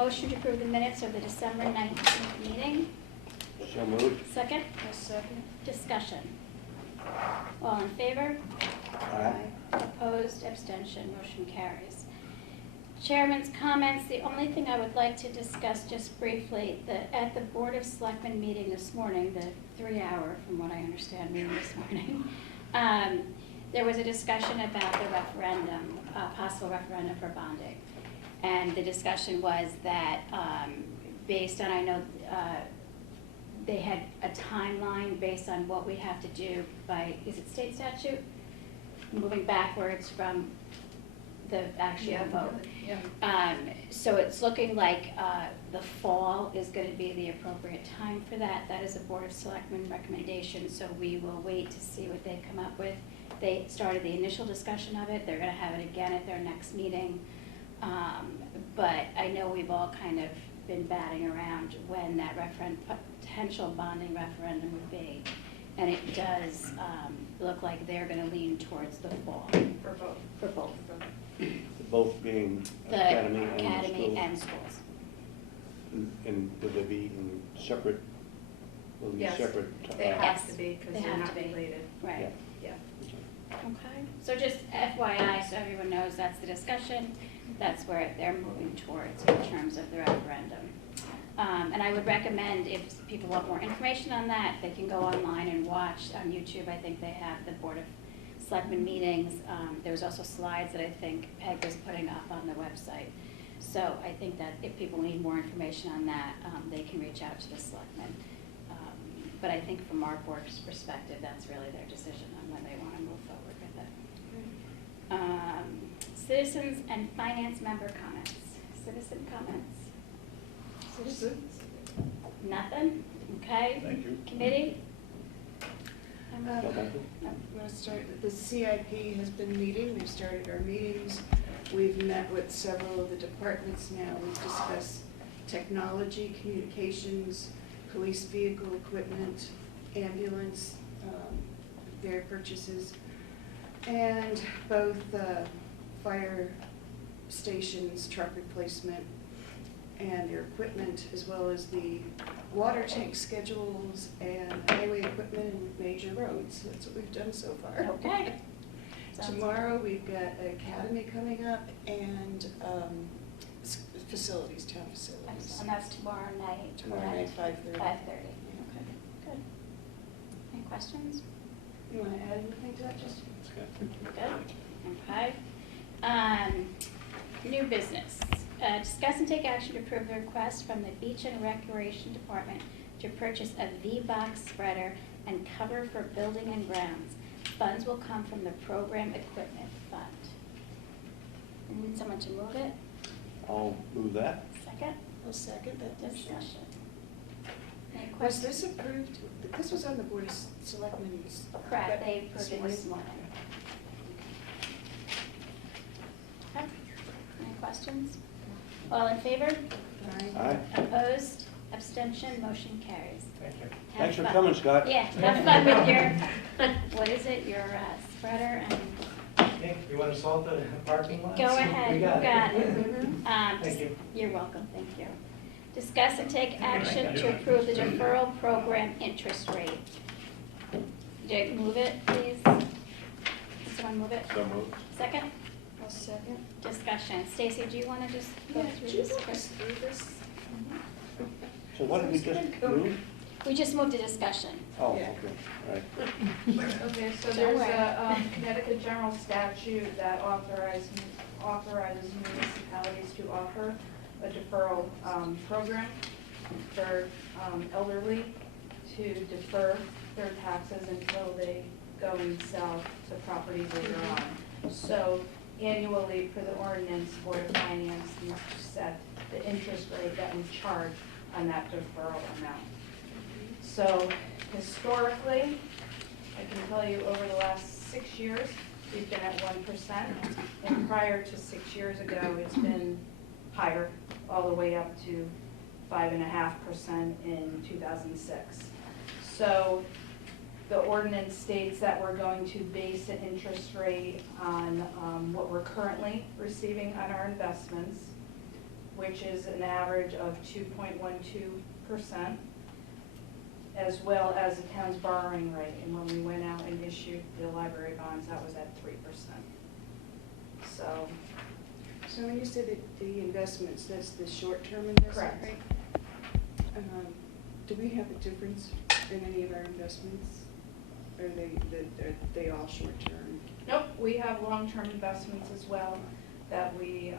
motion to approve the minutes of the December 19th meeting? So moved. Second? A second. Discussion. All in favor? Aye. Opposed, abstention, motion carries. Chairman's comments, the only thing I would like to discuss just briefly, at the Board of Selectmen meeting this morning, the 3-hour, from what I understand, meeting this morning, there was a discussion about the referendum, possible referendum for bonding. And the discussion was that based on, I know they had a timeline based on what we have to do by, is it state statute? Moving backwards from the actual vote. Yeah. So it's looking like the fall is going to be the appropriate time for that. That is a Board of Selectmen recommendation, so we will wait to see what they come up with. They started the initial discussion of it. They're going to have it again at their next meeting. But I know we've all kind of been batting around when that potential bonding referendum would be. And it does look like they're going to lean towards the fall. For both. For both. Both being The academy and academy schools. and schools. And would they be in separate, will be Yes, separate? They Yes, have to be, because they they're have not to be. related. Right. Yeah. Okay. So just FYI, so everyone knows that's the discussion. That's where they're moving towards in terms of the referendum. And I would recommend, if people want more information on that, they can go online and watch on YouTube. I think they have the Board of Selectmen meetings. There was also slides that I think Peg was putting up on the website. So I think that if people need more information on that, they can reach out to the selectmen. But I think from our board's perspective, that's really their decision on when they want to move forward with it. Citizens and finance member comments. Citizen comments? Citizens? Nothing? Okay. Thank you. Committee? No, thank you. No. I'm going to start, the CIP has been meeting, we've started our meetings. We've met with several of the departments now. We've discussed technology, communications, police vehicle equipment, ambulance, their purchases, and both fire stations, truck replacement, and their equipment, as well as the water tank schedules and highway equipment and major roads. That's what we've done so far. Okay. Sounds Tomorrow, we've got Academy coming up and facilities, town facilities. Excellent. And that's tomorrow night? Tomorrow night, 5:30. 5:30. Okay, good. Any questions? You want to add anything to that, Justin? Good. Okay. New business. Discuss and take action to approve the request from the Beach and Recreation Department to purchase a V-Box spreader and cover for building and grounds. Funds will come from the Program Equipment Fund. I need someone to move it. I'll move that. Second? I'll second that motion. Discussion. Any Was questions? this approved? This was on the Board of Selectmen's. Correct, they this approved it this morning. Okay. Any questions? All in favor? Aye. Opposed? Abstention? Motion carries. Thank you. Have Thanks for fun. coming, Scott. Yeah, have fun with your, what is it, your spreader and, Okay, you want to salt the parking lot? go ahead, you got it. Thank you. You're welcome, thank you. Discuss and take action to approve the deferral program interest rate. Jake, move it, please. Can someone move it? So moved. Second? I'll second. Discussion. Stacy, do you want to just go Yeah, through do you this? want us through this? So what did we just move? We just moved to discussion. Oh, Yeah. okay, all right. Okay, so Don't there's worry. a Connecticut general statute that authorizes municipalities to offer a deferral program for elderly to defer their taxes until they go and sell the properties later on. So annually, for the ordinance, Board of Finance needs to set the interest rate that we charge on that deferral amount. So historically, I can tell you over the last 6 years, we've been at 1%. And prior to 6 years ago, it's been higher, all the way up to 5.5% in 2006. So the ordinance states that we're going to base the interest rate on what we're currently receiving on our investments. which is an average of 2.12%, as well as the town's borrowing rate. And when we went out and issued the library bonds, that was at 3%. So, So when you say that the investments, that's the short-term investment Correct. rate? Do we have a difference in any of our investments? Are they all short-term? nope, we have long-term investments as well that we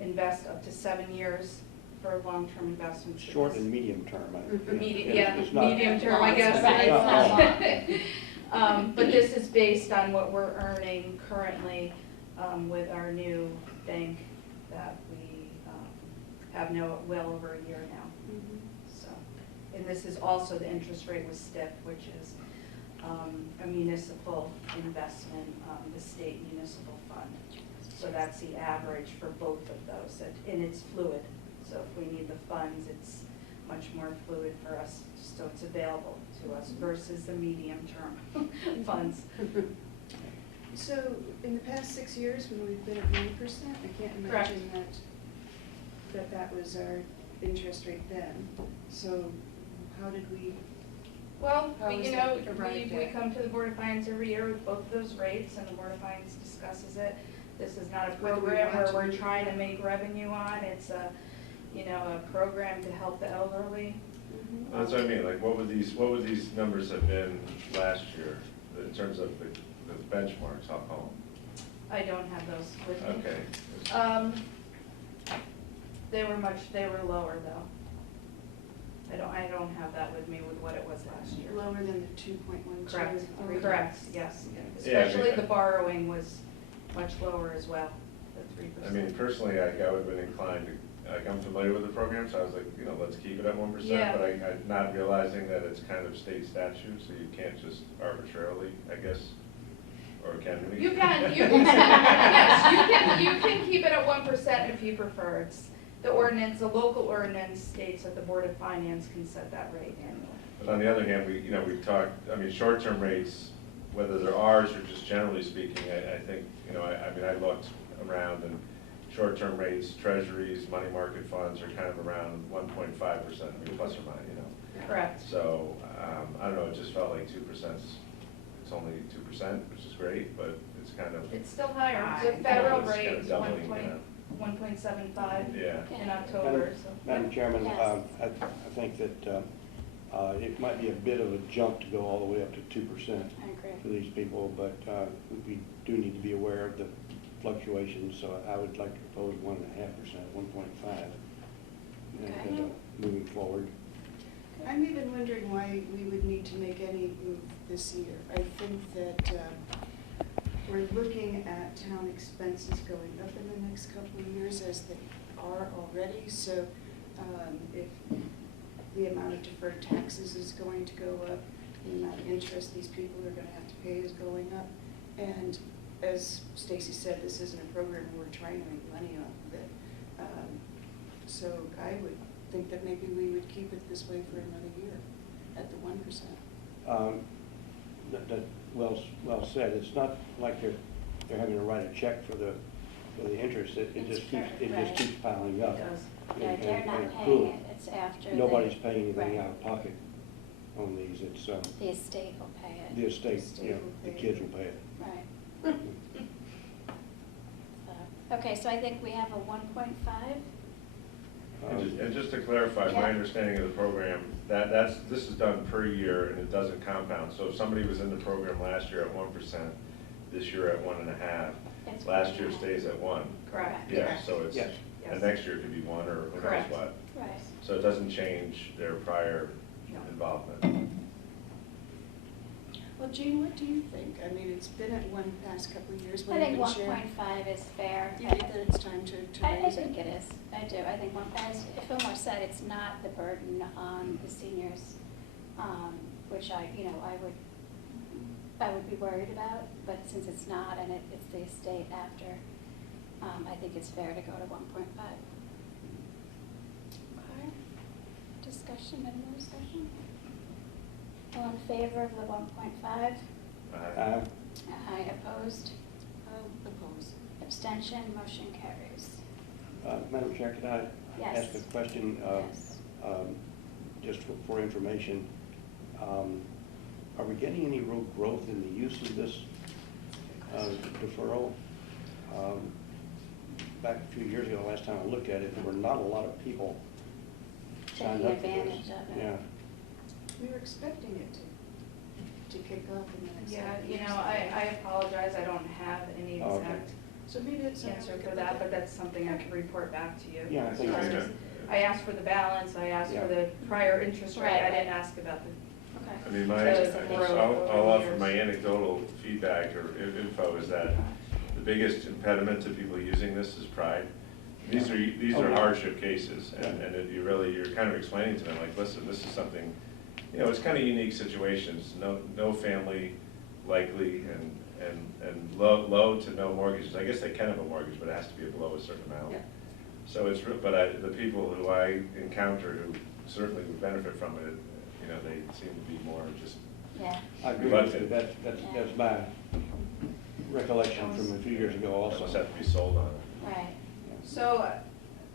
invest up to 7 years for long-term investments. Short and medium term. It's not- Medium term, I guess. Right, it's not long. But this is based on what we're earning currently with our new bank that we have well over a year now. Mhm. So, and this is also, the interest rate was STIP, which is a municipal investment, the state municipal fund. So that's the average for both of those, and it's fluid. So if we need the funds, it's much more fluid for us, so it's available to us versus the medium-term funds. So in the past 6 years, when we've been at 1%, I can't Correct. imagine that was our interest rate then. So how did we, Well, How is you that know, arrived we at? come to the Board of Finance every year with both those rates, and the Board of Finance discusses it. This is not a Whether we program want where to- we're trying to make revenue on, it's a, you know, a program to help the elderly. That's what I mean, like, what would these numbers have been last year in terms of the benchmarks, I'll call I don't have those with them? me. Okay. They were lower though. I don't have that with me with what it was last year. lower than the 2.12? Correct, yes. Yeah, I mean, Especially the borrowing was much lower as well, the 3%. I mean, personally, I would have been inclined to, like, I'm familiar with the program, so I was like, you know, let's keep it at 1%. Yeah. But I'm not realizing that it's kind of state statute, so you can't just arbitrarily, I guess, or can we? You can, yes, you can keep it at 1% if you prefer. It's the ordinance, the local ordinance states that the Board of Finance can set that rate annually. But on the other hand, we've talked, I mean, short-term rates, whether they're ours or just generally speaking, I think, you know, I mean, I looked around and short-term rates, treasuries, money market funds are kind of around 1.5%, I mean, plus or minus, you know. Correct. So, I don't know, it just felt like 2%, it's only 2%, which is great, but it's kind of, It's still higher. I The federal it's kind rate of is doubling, you know. 1.75 Yeah. in October, so. Madam Chairman, Yes. I think that it might be a bit of a jump to go all the way up to 2% I agree. for these people, but we do need to be aware of the fluctuations, so I would like to propose 1.5%, 1.5, Okay. moving forward. I'm even wondering why we would need to make any move this year. I think that we're looking at town expenses going up in the next couple of years as they are already. So if the amount of deferred taxes is going to go up, the amount of interest these people are going to have to pay is going up. And as Stacy said, this isn't a program where we're trying to make money off of it. So I would think that maybe we would keep it this way for another year at the 1%. Well said. It's not like they're having to write a check for the interest. It It's just keeps, correct, it right. just keeps piling up. It does. Yeah, And- they're and not it's paying cruel. it, it's after. Nobody's they- paying anything right. out of pocket on these. It's The estate will pay it. the estate, estate you know, will the pay kids it. will pay it. Right. Okay, so I think we have a 1.5. And just to clarify, Yeah. my understanding of the program, this is done per year and it doesn't compound. So if somebody was in the program last year at 1%, this year at 1.5%, It's last year 1.5. stays at 1%. Correct. Yeah, Correct. so it's, Yes. and Yes. next year it could be 1 or who knows Correct. what. Right. So it doesn't change their prior No. involvement. Well, Jean, what do you think? I mean, it's been at one past couple of years. I What think have you been sharing? 1.5 is fair. Do you think that it's time to I raise think it is, I do. I think as Fillmore said, it's not the burden on the seniors, which I would be worried about, but since it's not, and it's the estate after, I think it's fair to go to 1.5. Okay. Discussion, any more discussion? All in favor of the 1.5? Uh, Aye, opposed? Oppose. Abstention, motion carries. Madam Chair, can I Yes. ask a question? Yes. Just for information. Are we getting any real growth in the use of this deferral? Back a few years ago, last time I looked at it, there were not a lot of people signed Taking up for this. advantage of it. Yeah. We were expecting it to kick off in the next. Yeah, couple you years. know, I apologize, I don't have any Oh, okay. exact So maybe it's something answer we for could that, look but at. that's something I can report back to you. Yeah, I think As far so. as- I asked for the balance, I asked Yeah. for the prior interest rate, Right, I didn't right. ask about the, Okay. I mean, So, I'll offer my anecdotal feedback or info is that the biggest impediment to people using this is pride. These are Okay. hardship cases, and if you're kind of explaining to them, like, listen, this is something, it's kind of unique situations, no family likely, and low to no mortgages. I guess they can have a mortgage, but it has to be below a certain amount. Yeah. So the people who I encounter who certainly would benefit from it, they seem to be more just, Yeah. I agree with you. That's my recollection from a few years ago almost also. have to be sold on it. Right. so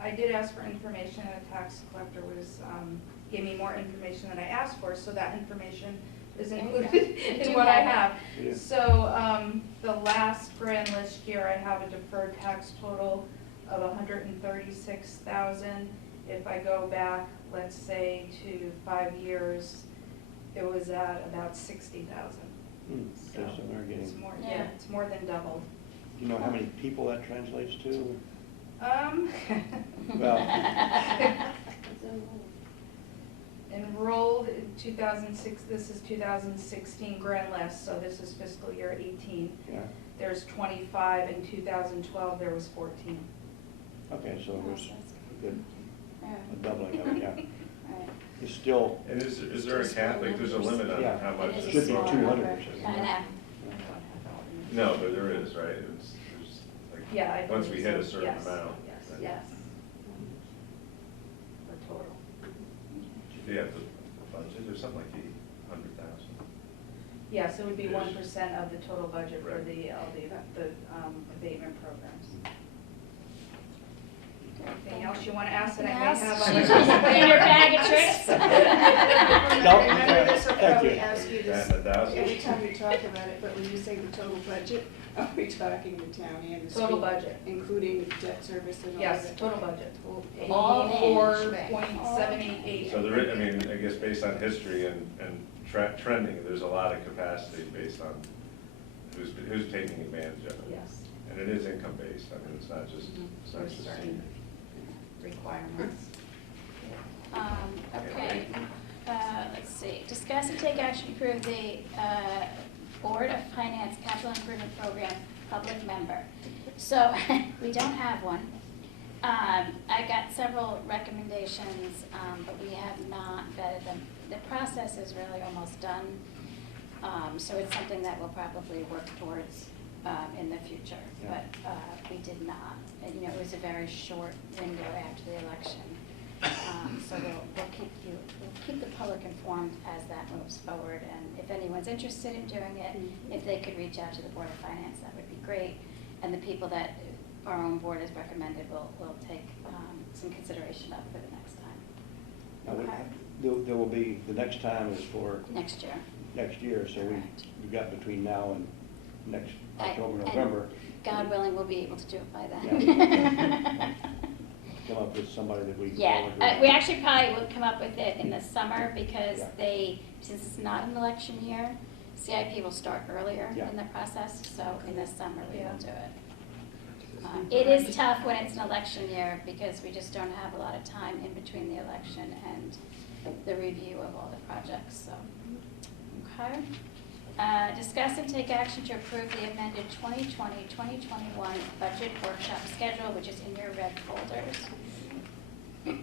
I did ask for information, and the tax collector gave me more information than I asked for, so that information is There you included go. in Do what I have have. Yeah. So, the last grand list here, I have a deferred tax total of 136,000. If I go back, let's say, to 5 years, it was at about 60,000. So they're It's getting, more, Yeah. yeah, it's more than doubled. do you know how many people that translates to? Well- Enrolled in 2006, this is 2016 grand list, so this is fiscal year 18. Yeah, There's 25, in 2012 there was 14. okay, so there's a good Yeah. a doubling of it, yeah. Right. It's still, And is there a cap, like, there's a limit on Yeah. how much? It is a Should be small 200 number. or something. I know. No, but there is, right? There's like, Yeah, I once we believe hit a so. certain Yes, amount. Yes, then- yes. For total. Yeah, the budget, there's something like 800,000. Yes, it would be Yes. 1% of the total budget for Right. the abatement programs. Anything else you want to ask that I may Anything have else? on She's the just in your bag of tricks. Remember this, I'll Thank probably you. ask you this And 1,000. every time we talk about it, but when you say the total budget, are we talking the town and the school? Total budget. Including debt service and all of Yes, it? total budget. Total. All Amen. 4.788. So I mean, I guess based on history and trending, there's a lot of capacity based on who's taking advantage of it. Yes. And it is income-based, I mean, it's not just. So there's certain requirements. Okay, let's see, discuss and take action to approve the Board of Finance Capital Improvement Program public member. So, we don't have one. I got several recommendations, but we have not vetted them. The process is really almost done, so it's something that we'll probably work towards in the future, Yeah. but we did not. And, it was a very short window after the election. So we'll keep the public informed as that moves forward, and if anyone's interested in doing it, if they could reach out to the Board of Finance, that would be great. And the people that our own board has recommended, we'll take some consideration of for the next time. now, Okay. there will be, the next time is for Next year. next year, so Correct. we've got between now and next October, And November, God willing, we'll be able to do it by Yeah. then. come up with somebody that we. all Yeah, agree we with. actually probably will come up with it in the summer because Yeah. since it's not an election year, CIP will start earlier Yeah. in the process, so in the summer we will Yeah. do it. It is tough when it's an election year because we just don't have a lot of time in between the election and the review of all the projects, so. Okay. Discuss and take action to approve the amended 2020-2021 budget workshop schedule, which is in your red folders.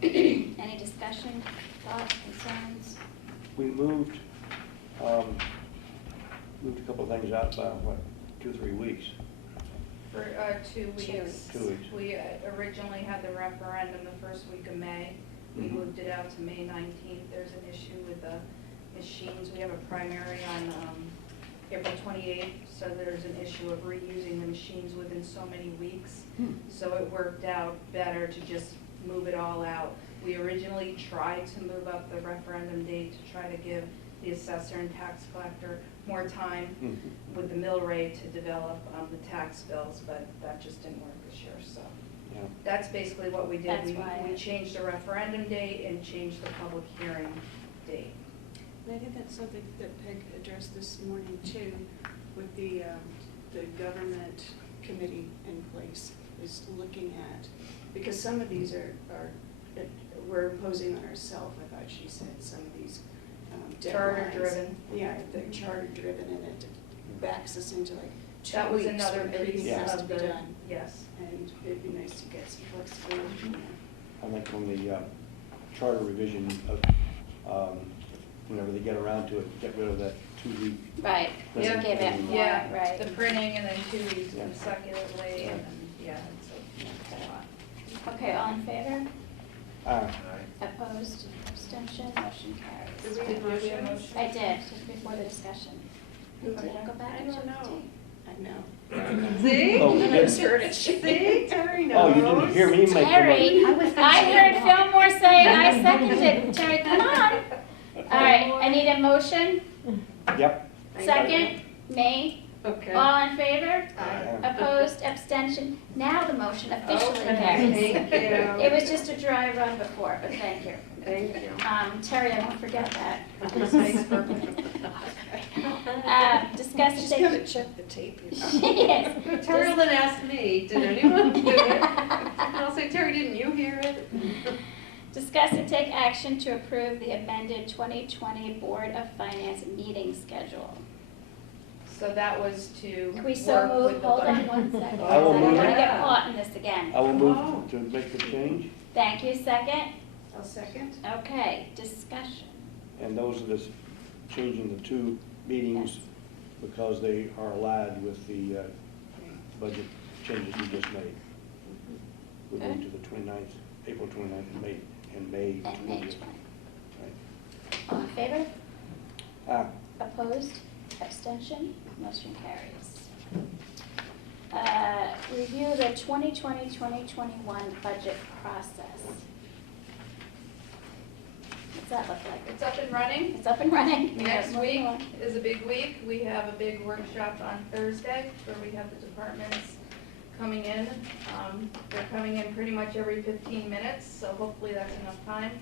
Any discussion, thoughts, concerns? We moved a couple of things out by, 2 or 3 weeks? For 2 weeks. 2 weeks. We originally had the referendum the first week of May. We Mhm. moved it out to May 19th. There's an issue with the machines. We have a primary on April 28th, so there's an issue of reusing the machines within so many weeks. So it worked out better to just move it all out. We originally tried to move up the referendum date to try to give the assessor and tax collector more time with the mill rate to develop the tax bills, but that just didn't work this year, so. Yeah. That's basically what we did. That's why We it- changed the referendum date and changed the public hearing date. And I think that's something that Peg addressed this morning too, with the government committee in place, is looking at, because some of these we're imposing on ourselves, I thought she said, some of these Charter deadlines. driven. Yeah, they're charter driven, and it backs us into like 2 That was weeks another when everything piece has to of be the, done. yes. And it'd be nice to get some flexibility in there. I think when the charter revision, whenever they get around to it, get rid of that 2-week. Right, to Yeah. give it more, Yeah, right. the printing and then 2 weeks Yeah. consecutively, and then, yeah, it's a lot. Okay, all in favor? Aye. Opposed? Abstention? Motion carries. Did we Did you do a motion? motion? I did, just before the discussion. Who Or did? Go back I and don't check the know. tape. I know. See? Oh, we I did. just heard it. See, Terry knows. Oh, you didn't hear me make the Terry, motion? I heard Fillmore say I seconded. Terry, come on. All right, I need a motion. Yep. Second, me. Okay. All in favor? Aye. Opposed, abstention. Now the motion officially Okay, carries. thank you. It was just a dry run before, but thank you. Thank you. Terry, I won't forget that. Thanks for- Discuss She's and gonna take. check the tape. Yes. Terry then asked me, did anyone do it? And I'll say, Terry, didn't you hear it? Discuss and take action to approve the amended 2020 Board of Finance meeting schedule. So that was to Can we so work move, with the hold on budget. one second. I will I don't move. want to get caught in this again. I will Oh. move to make the change, Thank you, second. I'll second. Okay, discussion. and those are this, changing the 2 meetings Yes. because they are allowed with the budget changes we just made. We're going to the 29th, April 29th, and May And May 20th. 20. Right. All in favor? Ah, Opposed? Abstention? Motion carries. Review the 2020-2021 budget process. What's that look like? It's up and running. It's up and running. Next Moving week on. is a big week. We have a big workshop on Thursday where we have the departments coming in. They're coming in pretty much every 15 minutes, so hopefully that's enough time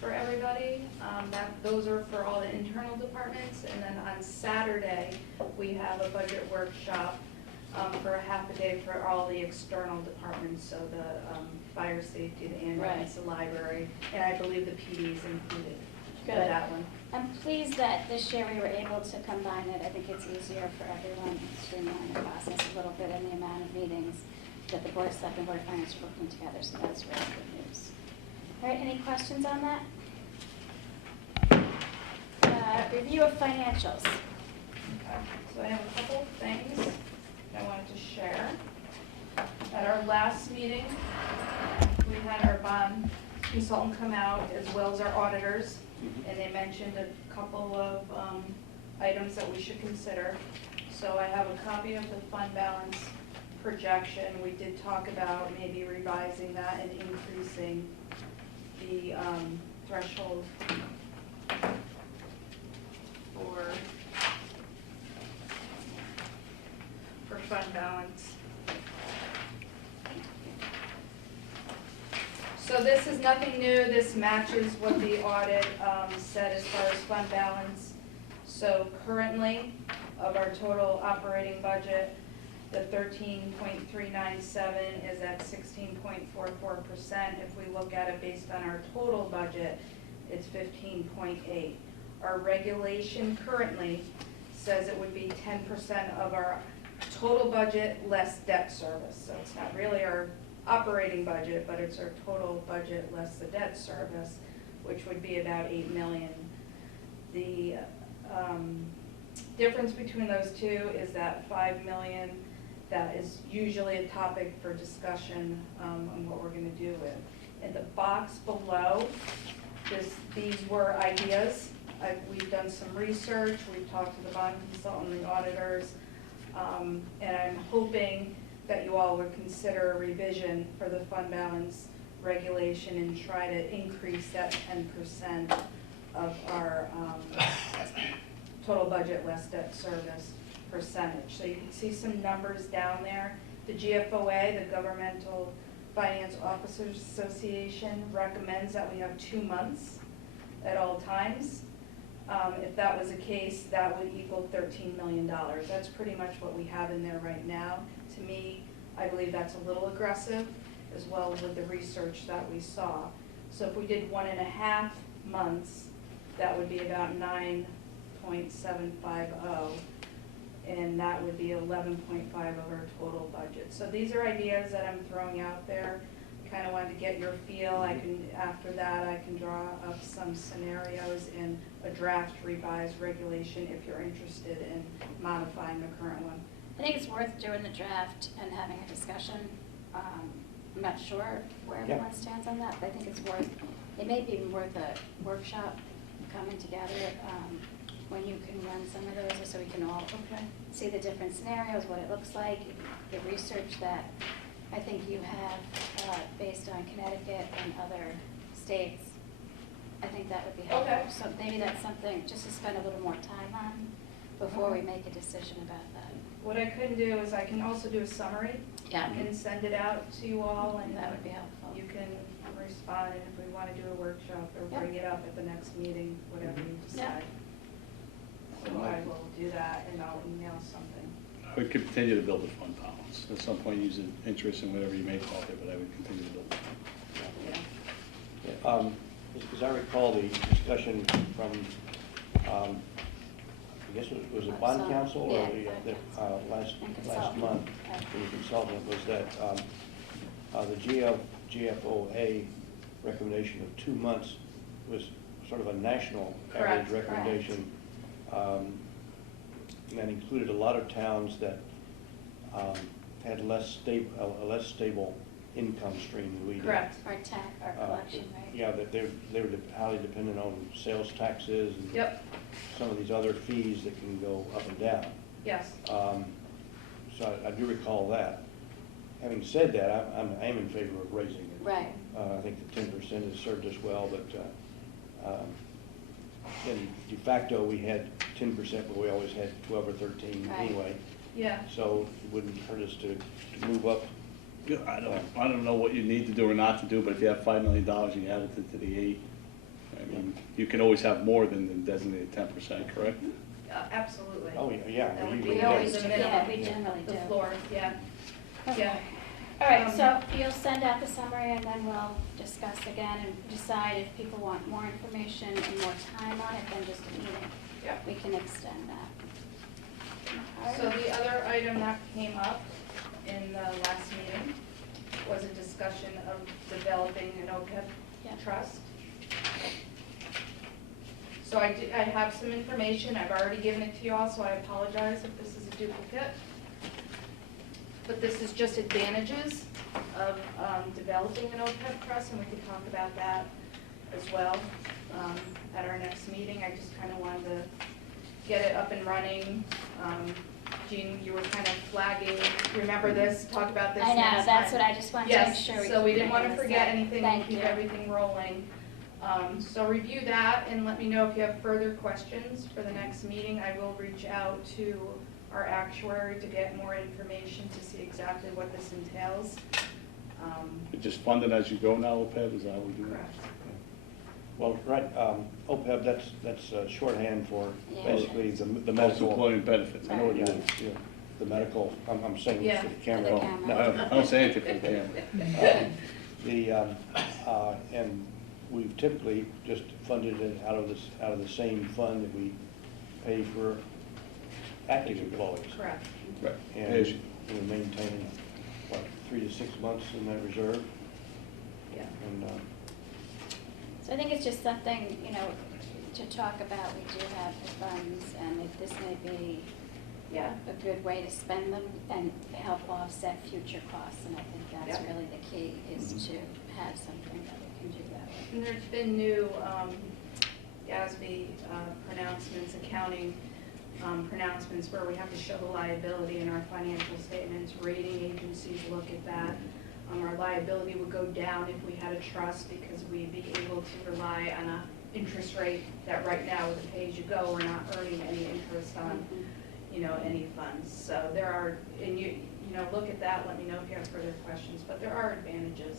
for everybody. Those are for all the internal departments. And then on Saturday, we have a budget workshop for a half a day for all the external departments, so the fire safety, the ambulance, the library, and I believe the PD is included for Good. that one. I'm pleased that this year we were able to combine it. I think it's easier for everyone to streamline the process a little bit in the amount of meetings that the Board of Selectmen and Board of Finance are working together, so that's really good news. All right, any questions on that? Review of financials. Okay, so I have a couple things I wanted to share. At our last meeting, we had our bond consultant come out as well as our auditors, and they mentioned a couple of items that we should consider. So I have a copy of the fund balance projection. We did talk about maybe revising that and increasing the threshold for fund balance. So this is nothing new, this matches what the audit said as far as fund balance. So currently, of our total operating budget, the 13.397 is at 16.44%. If we look at it based on our total budget, it's 15.8. Our regulation currently says it would be 10% of our total budget less debt service. So it's not really our operating budget, but it's our total budget less the debt service, which would be about 8 million. The difference between those two is that 5 million that is usually a topic for discussion on what we're going to do with. In the box below, these were ideas. We've done some research, we've talked to the bond consultant, the auditors, and I'm hoping that you all would consider a revision for the fund balance regulation and try to increase that 10% of our total budget less debt service percentage. So you can see some numbers down there. The GFOA, the Governmental Finance Officers Association, recommends that we have 2 months at all times. If that was the case, that would equal $13 million. That's pretty much what we have in there right now. To me, I believe that's a little aggressive, as well as with the research that we saw. So if we did 1.5 months, that would be about 9.750, and that would be 11.5 of our total budget. So these are ideas that I'm throwing out there. Kind of wanted to get your feel. After that, I can draw up some scenarios in a draft revised regulation if you're interested in modifying the current one. I think it's worth doing the draft and having a discussion. I'm not sure where everyone stands on that, but I think it's worth, it may be even worth a workshop coming together when you can run some of those, so we can all see the different scenarios, what it looks like, the research that I think you have based on Connecticut and other states. I think that would be helpful. Okay. So maybe that's something just to spend a little more time on before we make a decision about that. What I could do is I can also do a summary Yeah. and send it out to you all, and That would be helpful. you can respond, and if we want to do a workshop or Yep. bring it up at the next meeting, whatever you decide. So I will do that, and I'll email something. I would continue to build the fund balance. At some point, use interest in whatever you may call it, but I would continue to build the fund. Yeah. Yeah, as I recall, the discussion from, I guess it was the bond So, council or yeah, the last and last consultant. month, Right. from the consultant, was that the GFOA recommendation of 2 months was sort of a national average Correct. recommendation. And that included a lot of towns that had a less stable income stream than we did. Correct. Our collection, right? Yeah, that they were highly dependent on sales taxes and Yep, some of these other fees that can go up and down. yes. So I do recall that. Having said that, I am in favor of raising it. Right. I think the 10% has served us well, but in de facto, we had 10%, but we always had 12 or 13 Right. anyway. Yeah, So it wouldn't hurt us to move up. Yeah, I don't know what you need to do or not to do, but if you have $5 million, you add it to the 8. I mean, you can always have more than the designated 10%, correct? absolutely. Oh, yeah. That would we be We did. always the do, minimum. yeah, we generally do. The floor, yeah. Okay. Yeah. All right, so you'll send out the summary and then we'll discuss again and decide if people want more information and more time on it than just a meeting. Yeah. We can extend that. All So right. the other item that came up in the last meeting was a discussion of developing an OPEB Yeah. trust. So I have some information, I've already given it to you all, so I apologize if this is a duplicate. But this is just advantages of developing an OPEB trust, and we can talk about that as well at our next meeting. I just kind of wanted to get it up and running. Jean, you were kind of flagging, remember this, talk about this I next know, time. that's what I just wanted to make Yes, sure we so we keep didn't want to bringing this forget up. anything, Thank and keep you. everything rolling. So review that and let me know if you have further questions for the next meeting. I will reach out to our actuary to get more information to see exactly what this entails. You just fund it as you go now, OPEB, is that what we do? Correct. Well, right, OPEB, that's shorthand for Yeah. basically the medical. Post-employment benefits, I know what it Yeah, is. yeah, the medical, I'm saying Yeah. for the For the camera. camera. No, I don't say anything for the camera. And we've typically just funded it out of the same fund that we pay for active employees. Correct. Right. And As you- we maintain, 3 to 6 months in that reserve, Yeah. and, So I think it's just something, to talk about. We do have the funds, and if this may be Yeah. a good way to spend them and help offset future costs. And I think that's Yep. really the key, is Mhm. to have something that we can do that with. And there's been new GASB pronouncements, accounting pronouncements where we have to show the liability in our financial statements. Rating agencies look at that. Our liability would go down if we had a trust because we'd be able to rely on a interest rate that right now with a pay-as-you-go, we're not earning any interest on, any funds. So there are, and you look at that, let me know if you have further questions, but there are advantages.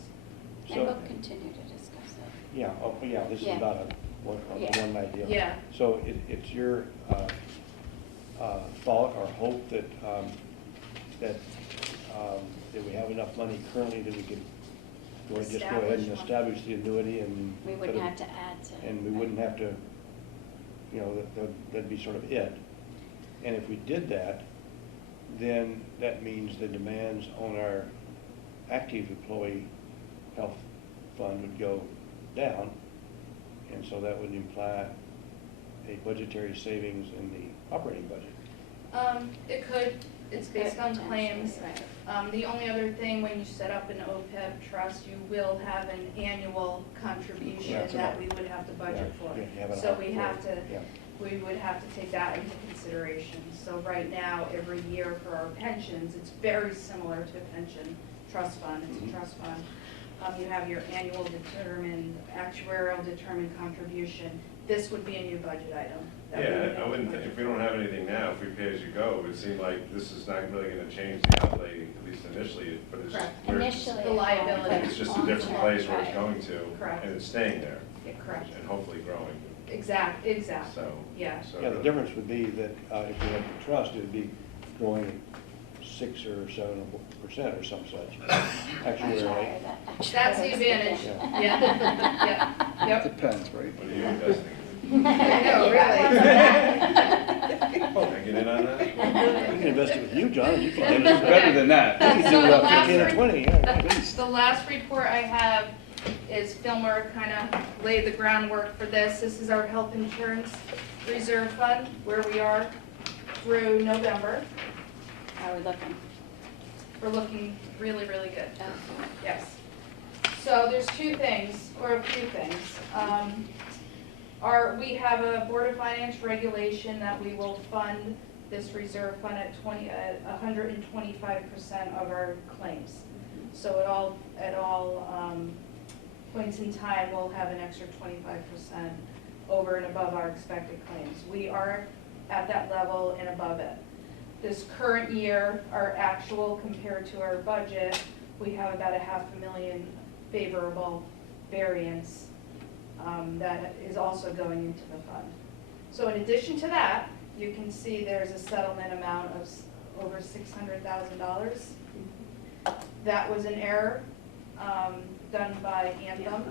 And we'll continue to discuss that. Yeah, this is Yeah. about one Yeah. idea. Yeah. So it's your thought or hope that, that we have enough money currently that we can just go ahead and Establish one. establish the annuity and. We wouldn't have to add to. And we wouldn't have to, that'd be sort of it. And if we did that, then that means the demands on our active employee health fund would go down. And so that would imply a budgetary savings in the operating budget. It could, it's based on claims. Right. The only other thing, when you set up an OPEB trust, you will have an annual contribution Yeah. that we would have to budget Yeah, for. yeah, you have an So we have to, yeah. we would have to take that into consideration. So right now, every year for our pensions, it's very similar to a pension trust fund, it's a Mhm. trust fund. You have your annual determined, actuarial determined contribution. This would be a new budget item. that we would Yeah, have I to wouldn't, budget if we for. don't have anything now, if we pay as you go, it would seem like this is not really gonna change the outlay, at least initially, but it's just. Correct. where it's- Initially. The liability. It's just a different place where it's Right. going to. Correct. And it's staying there. Yeah, correct. And hopefully growing, Exactly. so. Yeah. so Yeah, the difference would be that if we had the trust, it would be growing at 6 or 7% or some such. Actually, right? That's the advantage. Yeah. Yeah, yeah, yep. Depends, right? What are you investing? I know, really. Can I get in on that? We can invest it with you, John, you can It's get it. better than that. You can So do the about last 15 or re- 20, yeah, at least. The last report I have is Fillmore kind of laid the groundwork for this. This is our health insurance reserve fund, where we are through November. How are we looking? We're looking really, really good. Oh. Yes. So there's two things, or a few things. We have a Board of Finance regulation that we will fund this reserve fund at 125% of our claims. So at all points in time, we'll have an extra 25% over and above our expected claims. We are at that level and above it. This current year, our actual compared to our budget, we have about a $500,000 favorable variance that is also going into the fund. So in addition to that, you can see there's a settlement amount of over $600,000. That was an error done by Anthem.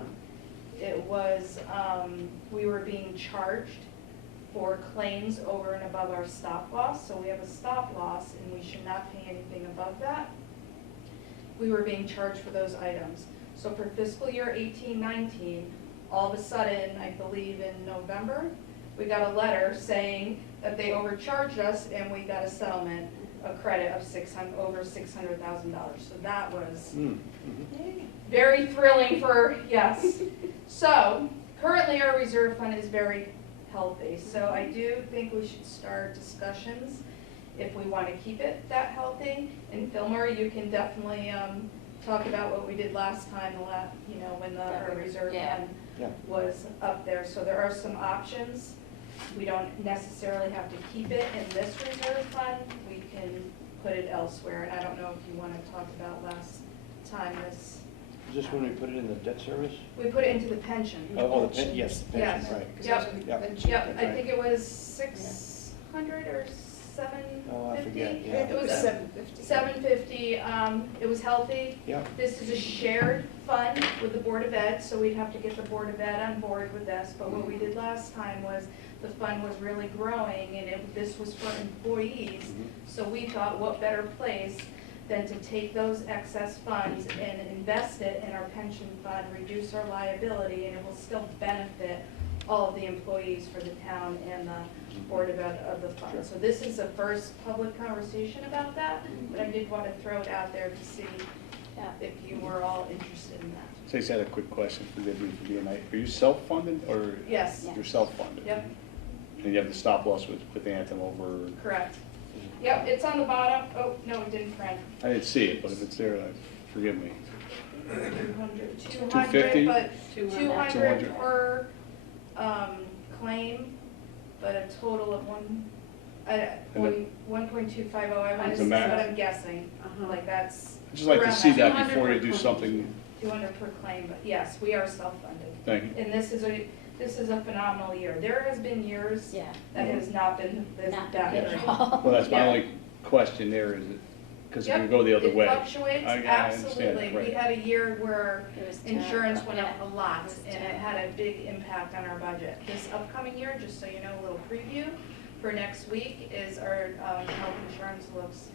It was, we were being charged for claims over and above our stop loss. So we have a stop loss and we should not pay anything above that. We were being charged for those items. So for fiscal year 18-19, all of a sudden, I believe in November, we got a letter saying that they overcharged us and we got a settlement, a credit of over $600,000. So that was very thrilling for, yes. So currently our reserve fund is very healthy. So I do think we should start discussions if we want to keep it that healthy. And Fillmore, you can definitely talk about what we did last time, when our reserve fund was up there. So there are some options. We don't necessarily have to keep it in this reserve fund. We can put it elsewhere. And I don't know if you want to talk about last time this. Is this when we put it in the debt service? We put it into the pension. Oh, the yes, the Yes. pension, right. Yep. Yep. Yep, I Right. think it was 600 or 750. Oh, I forget, yeah. It was $750. 750. It was healthy. Yep. This is a shared fund with the Board of Ed, so we'd have to get the Board of Ed on board with this. But what we did last time was the fund was really growing, and this was for employees. So we thought, what better place than to take those excess funds and invest it in our pension fund, reduce our liability, and it will still benefit all of the employees for the town and the Board of Ed of the fund. Sure. So this is the first public conversation about that, but I did want to throw it out there to see if you were all interested in that. Stacey, I had a quick question, forgive me for being late. Are you self-funded or? Yes. Yeah. You're self-funded? Yep, And you have the stop loss with Anthem over, correct. Yep, it's on the bottom. Oh, no, it didn't print. I didn't see it, but if it's there, forgive me. 200, 250? but 200. 200 per claim, but a total of And 1.250, I want The to, max. but I'm guessing, Uh-huh. like that's. I'd just like to around see that 200 before you per do claim. something, 200 per claim, but yes, we are self-funded. thank you. And this is a phenomenal year. There has been years Yeah. that has not been this Not bad. good at all. Well, that's my Yeah. only question there, is it, because if you Yep, go the other way. It fluctuates, I understand absolutely. that, right. We had a year where It was insurance terrible. went up Yeah. a lot, It was and it terrible. had a big impact on our budget. This upcoming year, just so you know, a little preview for next week, is our health insurance looks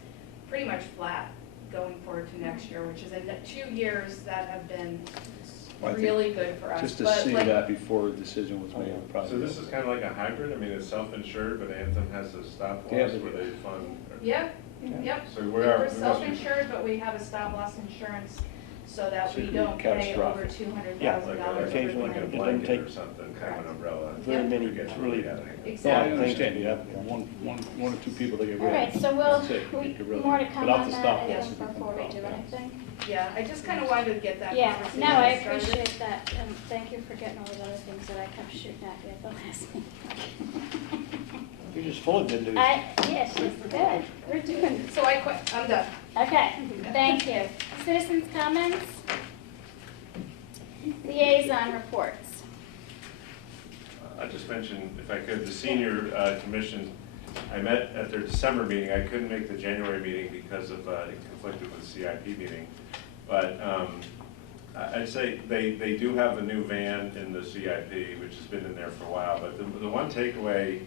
pretty much flat going forward to next year, which is in 2 years that have been Well, I think really good for us. Just to But see like- that before a decision was made, would probably. So this is kind of like a hybrid, I mean, it's self-insured, but Anthem has a stop Yeah, loss but- where they fund. Yep, yep. So We're we must be- self-insured, but we have a stop loss insurance so that So we it could be don't pay over catastrophic. $200,000. Yeah, over occasionally Like a it claim. doesn't blanket or take something, kind of an umbrella. very many, Forget it's to really. look at it. No, I Exactly. understand, you have one or two people that get All rid of right, it. so we'll, That's it. You could really- more to come without on the that, stop I loss, think, it before we becomes do a problem. anything. Yeah, I just kind of wanted to get that Yeah, conversation no, I started. appreciate that, and thank you for getting all the other things that I kept shooting at you at the last meeting. You're just full of good news. Yes, it's good, we're doing, So I quit, I'm done. okay, thank you. Citizens' comments? Liaison reports. I just mentioned, if I could, the senior commission, I met at their December meeting. I couldn't make the January meeting because of, it conflicted with the CIP meeting. But I'd say they do have a new van in the CIP, which has been in there for a while. But the one takeaway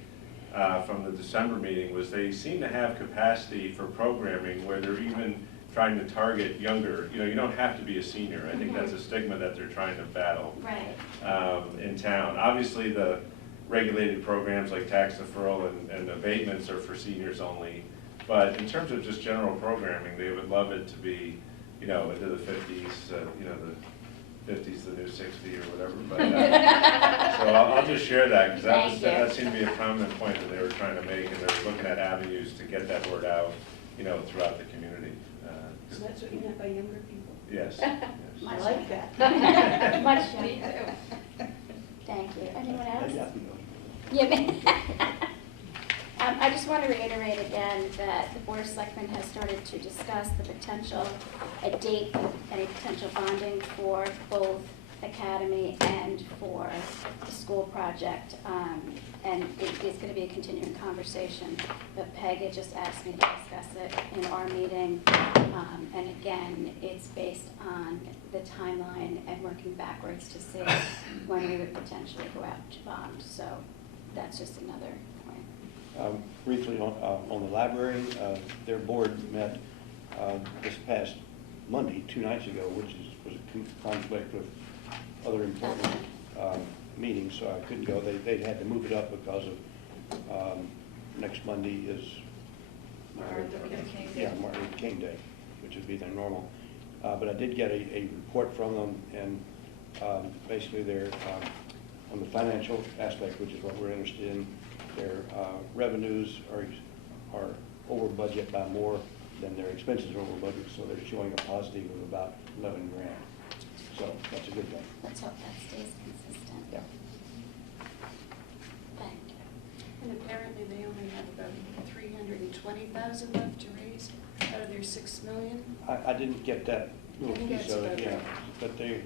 from the December meeting was they seem to have capacity for programming where they're even trying to target younger. You know, you don't have to be a senior. I think that's a stigma that they're trying to battle Right. in town. Obviously, the regulated programs like tax deferral and abatements are for seniors only. But in terms of just general programming, they would love it to be, you know, into the 50s, you know, the 50s, the new 60 or whatever. But, so I'll just share that, because that seemed to be a prominent point that they were trying to make, and they're looking at avenues to get that word out, you know, throughout the community. So that's what you meant by younger people? Yes. I like that. Much Me younger. too. Thank you. Anyone else? Yeah. Yeah. I just want to reiterate again that the Board of Selectmen has started to discuss the potential, a date of any potential bonding for both Academy and for the school project. And it is going to be a continuing conversation, but Peg had just asked me to discuss it in our meeting. And again, it's based on the timeline and working backwards to see when we would potentially go out to bond. So that's just another point. Briefly on the library, their board met this past Monday, 2 nights ago, which was a conflict with other important meetings, so I couldn't go. They had to move it up because of next Monday is Martin Luther King Day. Yeah, Martin Luther King Day, which would be their normal. But I did get a report from them, and basically they're on the financial aspect, which is what we're interested in. Their revenues are over budget by more than their expenses are over budget, so they're showing a positive of about 11 grand. So that's a good thing. Let's hope that stays consistent. Yeah. Thank you. And apparently they only have about 320,000 left to raise out of their 6 million. I didn't get that little I think piece that's of it, about yeah. right. But they,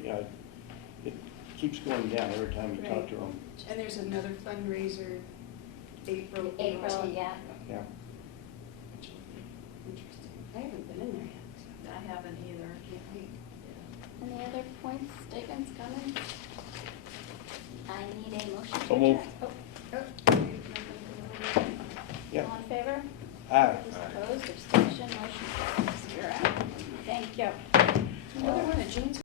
it keeps going down every time you talk Right. to them. And there's another fundraiser, April 18th. April, yeah. Yeah. Which will be interesting. I haven't been in there yet. I haven't either. Can't wait. Any other points, statements, comments? I need a motion. to So moved. adjourn. Oh, Yeah. all in favor? Aye. Opposed, abstention, motion carries. You're out. Thank you. Another one of Jean's